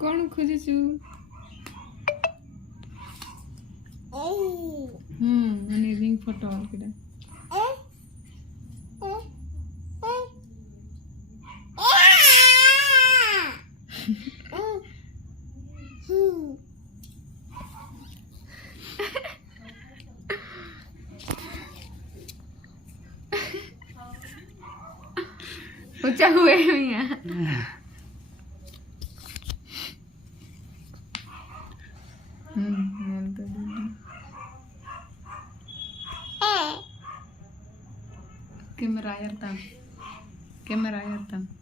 कौन खोजु अनि ring photo किड़ा ऊंचा हुए यहाँ कैमरा आयरता